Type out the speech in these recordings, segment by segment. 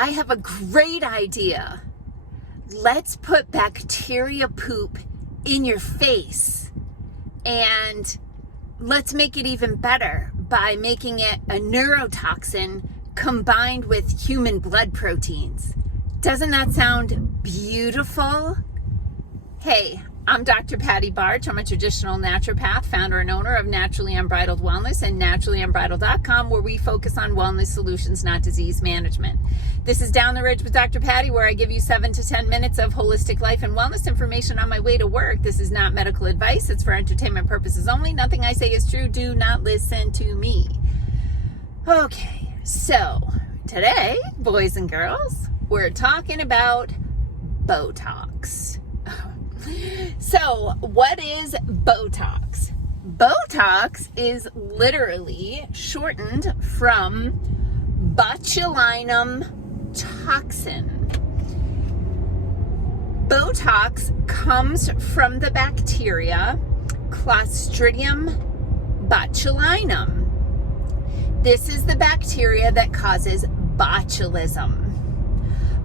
I have a great idea. Let's put bacteria poop in your face, and let's make it even better by making it a neurotoxin combined with human blood proteins. Doesn't that sound beautiful? Hey, I'm Dr. Patty Barch. I'm a traditional naturopath, founder and owner of Naturally Unbridled Wellness and naturallyunbridled.com, where we focus on wellness solutions, not disease management. This is Down the Ridge with Dr. Patty, where I give you 7 to 10 minutes of holistic life and wellness information on my way to work. This is not medical advice. It's for entertainment purposes only. Nothing I say is true. Do not listen to me. Okay, so today, boys and girls, we're talking about Botox. So, what is Botox? Botox is literally shortened from botulinum toxin. Botox comes from the bacteria Clostridium botulinum. This is the bacteria that causes botulism.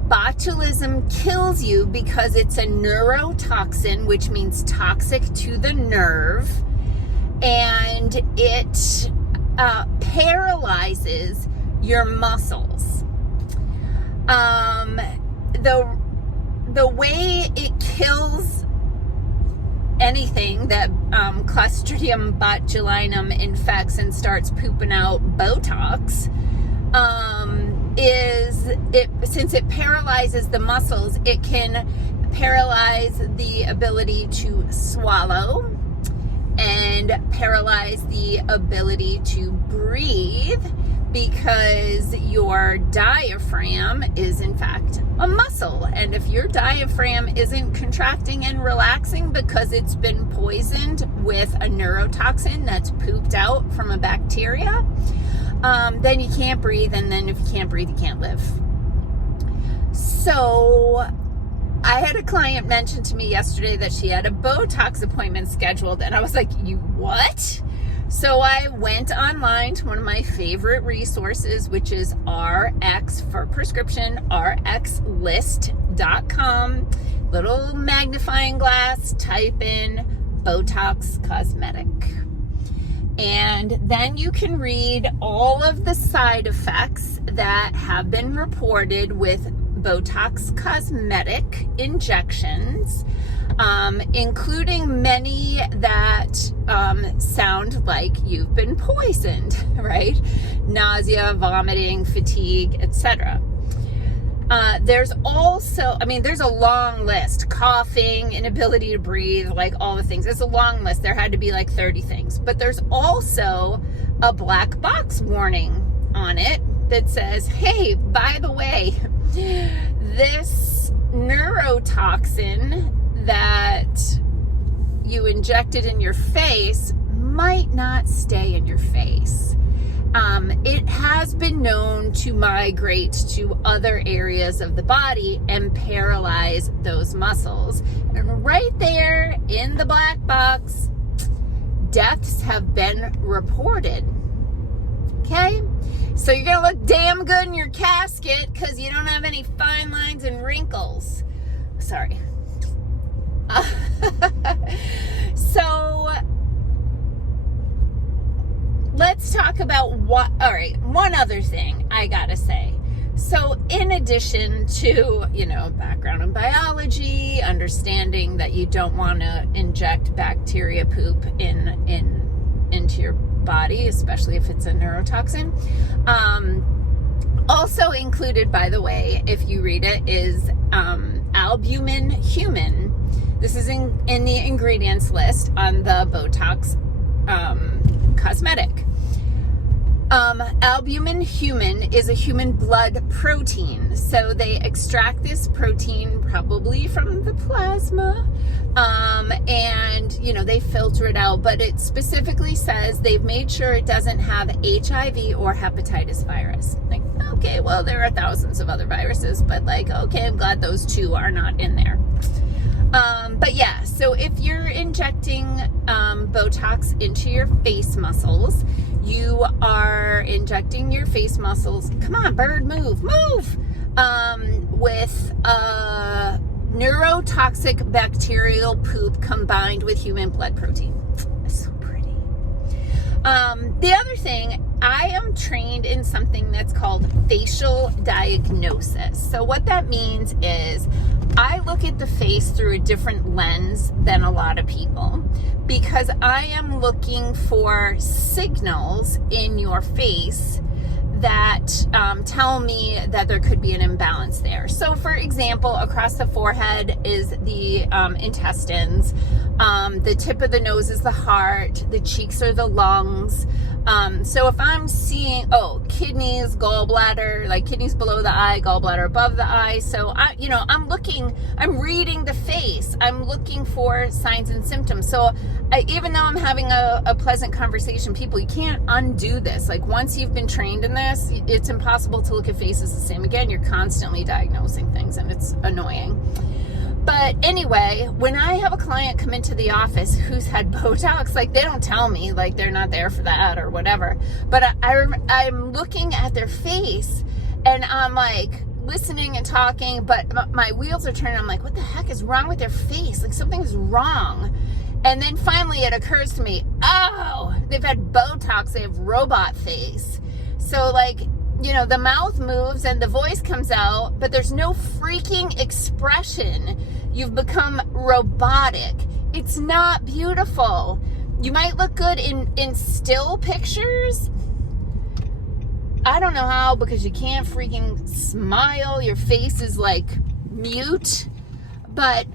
Botulism kills you because it's a neurotoxin, which means toxic to the nerve, and it paralyzes your muscles. The way it kills anything that Clostridium botulinum infects and starts pooping out Botox since it paralyzes the muscles, it can paralyze the ability to swallow and paralyze the ability to breathe, because your diaphragm is in fact a muscle, and if your diaphragm isn't contracting and relaxing because it's been poisoned with a neurotoxin that's pooped out from a bacteria, then you can't breathe, and then if you can't breathe, you can't live. So I had a client mention to me yesterday that she had a Botox appointment scheduled, and I was like, you what? So I went online to one of my favorite resources, which is RX for prescription, rxlist.com. Little magnifying glass, type in Botox cosmetic. And then you can read all of the side effects that have been reported with Botox cosmetic injections, including many that sound like you've been poisoned, right? Nausea, vomiting, fatigue, etc. There's also, there's a long list. Coughing, inability to breathe, like all the things. It's a long list. There had to be like 30 things. But there's also a black box warning on it that says, hey, by the way, this neurotoxin that you injected in your face might not stay in your face. It has been known to migrate to other areas of the body and paralyze those muscles. And right there in the black box, deaths have been reported. Okay? So you're going to look damn good in your casket because you don't have any fine lines and wrinkles. Sorry. So let's talk about one other thing I gotta say. So in addition to, background in biology, understanding that you don't want to inject bacteria poop into your body, especially if it's a neurotoxin. Also included, by the way, if you read it, is albumin human. This is in the ingredients list on the Botox cosmetic. Albumin human is a human blood protein. So they extract this protein probably from the plasma, and they filter it out, but it specifically says they've made sure it doesn't have HIV or hepatitis virus. Like, okay, well, there are thousands of other viruses, but okay, I'm glad those two are not in there. But yeah, so if you're injecting Botox into your face muscles, you are injecting your face muscles. Come on, bird, move. with neurotoxic bacterial poop combined with human blood protein. It's so pretty. The other thing, I am trained in something that's called facial diagnosis. So what that means is I look at the face through a different lens than a lot of people, because I am looking for signals in your face that tell me that there could be an imbalance there. So for example, across the forehead is the intestines, the tip of the nose is the heart, the cheeks are the lungs. So if I'm seeing, kidneys, gallbladder, like kidneys below the eye, gallbladder above the eye. So I'm reading the face. I'm looking for signs and symptoms. So even though I'm having a pleasant conversation, people, you can't undo this. Like once you've been trained in this, it's impossible to look at faces the same again. You're constantly diagnosing things and it's annoying. But anyway, when I have a client come into the office who's had Botox, like they don't tell me, like they're not there for that or whatever. But I'm looking at their face and I'm like listening and talking, but my wheels are turning. I'm like, what the heck is wrong with their face? Like something's wrong. And then finally it occurs to me, oh, they've had Botox, they have robot face. So like, the mouth moves and the voice comes out, but there's no freaking expression. You've become robotic. It's not beautiful. You might look good in still pictures. I don't know how, because you can't freaking smile. Your face is like mute. But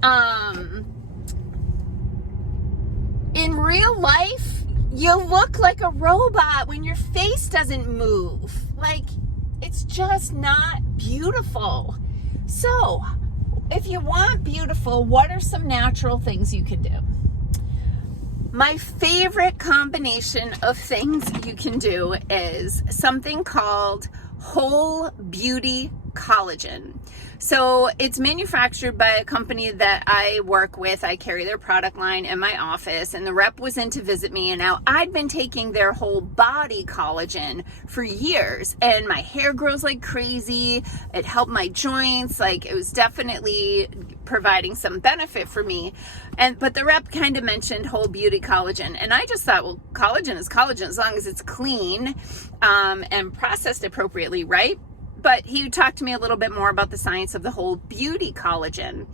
in real life, you look like a robot when your face doesn't move. Like, it's just not beautiful. So, if you want beautiful, what are some natural things you can do? My favorite combination of things you can do is something called whole beauty collagen. So it's manufactured by a company that I work with. I carry their product line in my office, and the rep was in to visit me, and now I'd been taking their whole body collagen for years, and my hair grows like crazy. It helped my joints. Like, it was definitely providing some benefit for me. But the rep kind of mentioned whole beauty collagen, and I just thought, well, collagen is collagen as long as it's clean and processed appropriately, right? But he talked to me a little bit more about the science of the whole beauty collagen.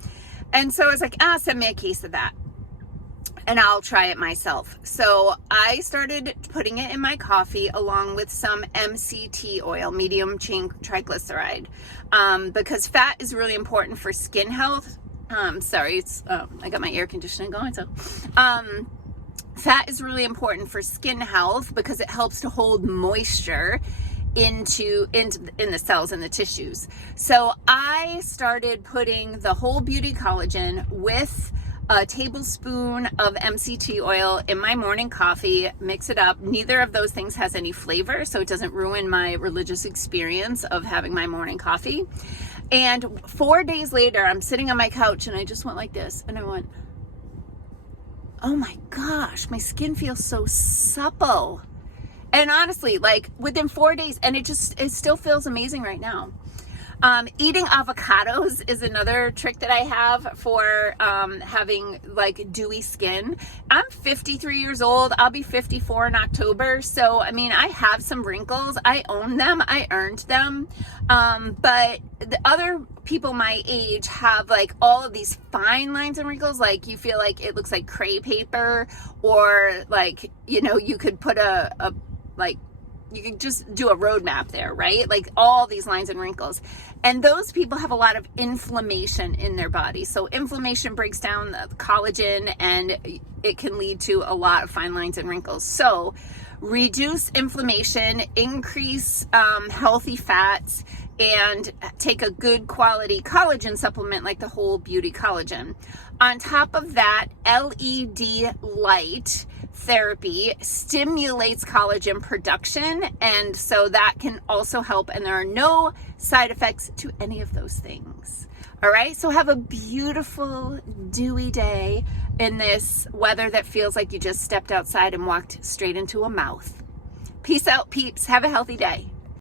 And so I was like, send me a case of that and I'll try it myself. So I started putting it in my coffee along with some MCT oil, medium chain triglyceride, because fat is really important for skin health. Sorry, I got my air conditioning going. So fat is really important for skin health because it helps to hold moisture in the cells and the tissues. So I started putting the whole beauty collagen with a tablespoon of MCT oil in my morning coffee, mix it up. Neither of those things has any flavor, so it doesn't ruin my religious experience of having my morning coffee. And 4 days later, I'm sitting on my couch and I just went like this, and I went, oh my gosh, my skin feels so supple. And honestly, like within 4 days, and it still feels amazing right now. Eating avocados is another trick that I have for having like dewy skin. I'm 53 years old. I'll be 54 in October. So, I mean, I have some wrinkles. I own them. I earned them. But the other people my age have like all of these fine lines and wrinkles. Like you feel like it looks like cray paper, or like, you could put you can just do a roadmap there, right? Like all these lines and wrinkles. And those people have a lot of inflammation in their body. So inflammation breaks down the collagen and it can lead to a lot of fine lines and wrinkles. So reduce inflammation, increase healthy fats, and take a good quality collagen supplement like the whole beauty collagen. On top of that, LED light therapy stimulates collagen production, and so that can also help, and there are no side effects to any of those things. All right, so have a beautiful dewy day in this weather that feels like you just stepped outside and walked straight into a mouth. Peace out, peeps. Have a healthy day.